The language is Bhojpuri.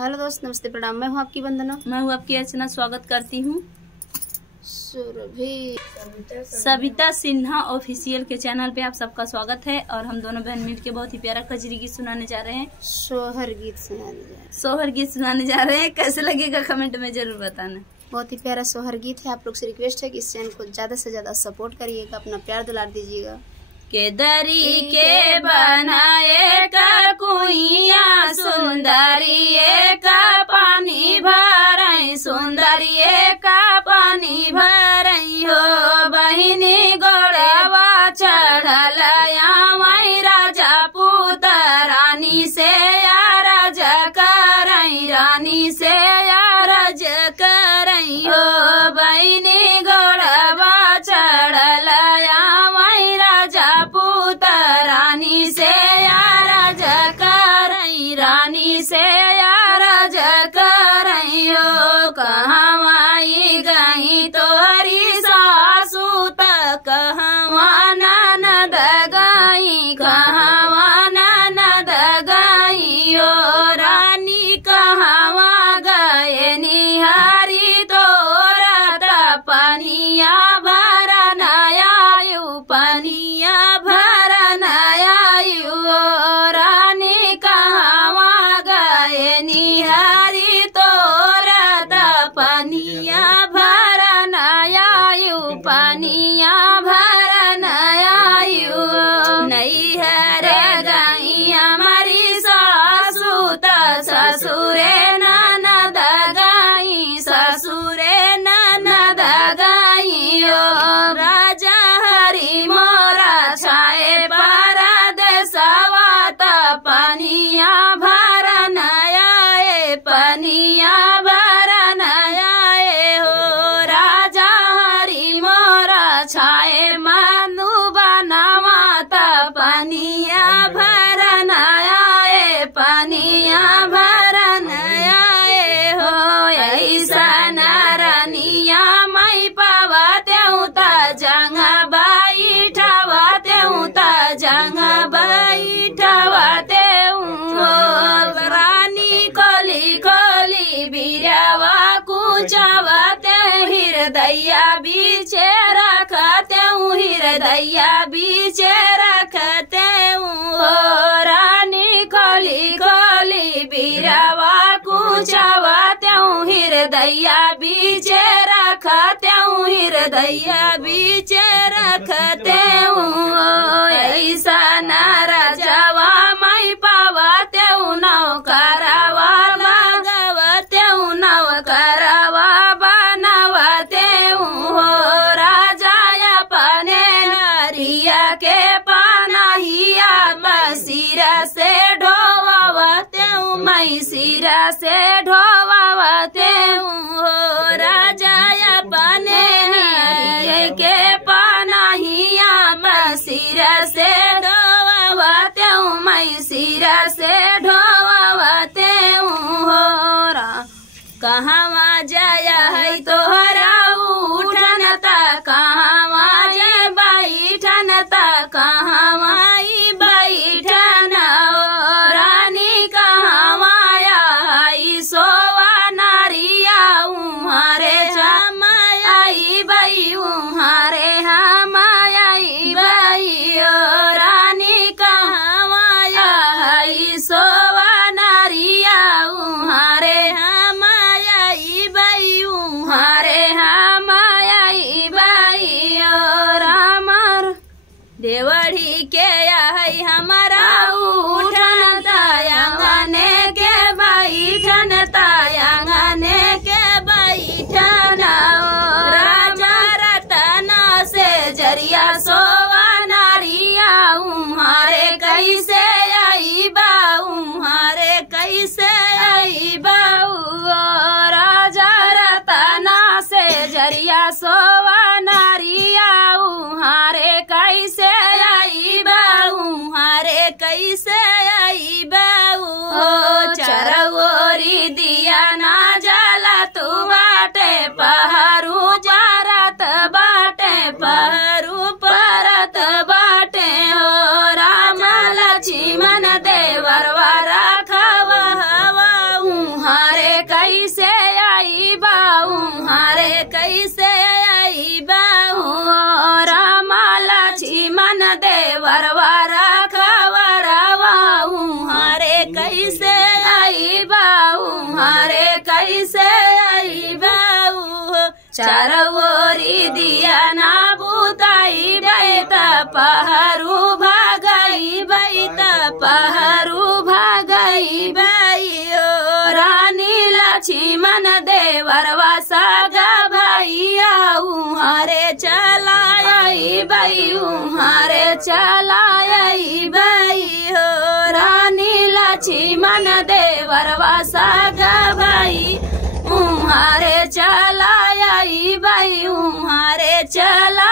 हेलो दोस्त, नमस्ते, प्रणाम। मैं हूँ आपकी वंदना। मैं हूँ आपकी अर्चना। स्वागत करती हूँ सविता सिन्हा ऑफिशियल के चैनल पे। आप सबका स्वागत है और हम दोनों बहन मिल के बहुत ही प्यारा कजरी गीत सुनाने जा रहे हैं। सोहर गीत सुनाने जा रहे हैं। कैसे लगेगा कमेंट में जरूर बताना। बहुत ही प्यारा सोहर गीत है। आप लोग से रिक्वेस्ट है कि इस चैनल को ज्यादा से ज्यादा सपोर्ट करिएगा, अपना प्यार दुलार दीजिएगा। के दरी के बनाए का कुइया सुंदरिये का पानी भरई, सुंदरिये का पानी भरई हो। बहिनी गोड़वा चढ़ल वही राजा पुत रानी से राज करई, रानी से राज करई हो। बहिनी गोड़वा चढ़ल रानी से राज करई, रानी से राज करई हो। कहवाई गई तोहरी सासू त कहवा ननद गई, कहवा ननद गई हो। रानी कहवा गए निहारी तोरत पनिया भरन आयु, पनिया भरन आयु। रानी कहवा गए निहारी तोरत पनिया भरन आयु, पनिया भरन आयु। नैहर गई हमारी सासू त ससुरे ननद गई, ससुरे ननद गई हो। राजा हरि मोरा छाए परदेसवा त पनिया भरन आए, पनिया भरन आए हो। राजा हरि मोरा छाए मधुबनवा त पनिया भरन आए, पनिया भरन आए हो। ऐसन रनिया मई पावतेऊ त जंग बैठवतेऊ त जंग बैठवतेऊ हो। रानी खोली खोली बिरवा कुचवते हृदया बीचे रखतेऊ, हृदया बीचे रखतेऊ हो। रानी खोली खोली बिरवा कुचवतेऊ हृदया बीचे रखतेऊ, हृदया बीचे रखतेऊ हो। ऐसा राजवा मई पावतेऊ नौकरवा लगवतेऊ, नौकरवा बनवतेऊ हो। राजा अपने नारिया के पनहिया सिरा से ढोवतेऊ, मई सिरा से ढोवतेऊ हो। राजा अपने नारिया के पनहिया सिरा से ढोवतेऊ, मई सिरा से ढोवतेऊ हो। कहवा जाय है तोहरा उठन त कहवा जे बैठन त कहवा बैठन हो। रानी कहवा आई सोवा नारिया उहारे जमाई बई, उहारे हम आई बई हो। रानी कहवा आई सोवा नारिया उहारे हम आई बई, चारोरी दिया ना बुताई बैत पहरू भागई बैत पहरू भागई बैयो रानी लक्ष्मण देवरवा सागा भैया उहारे चलाई बई उहारे चलाई बई हो रानी लक्ष्मण देवरवा सागा भाई उहारे चलाई बई उहारे चला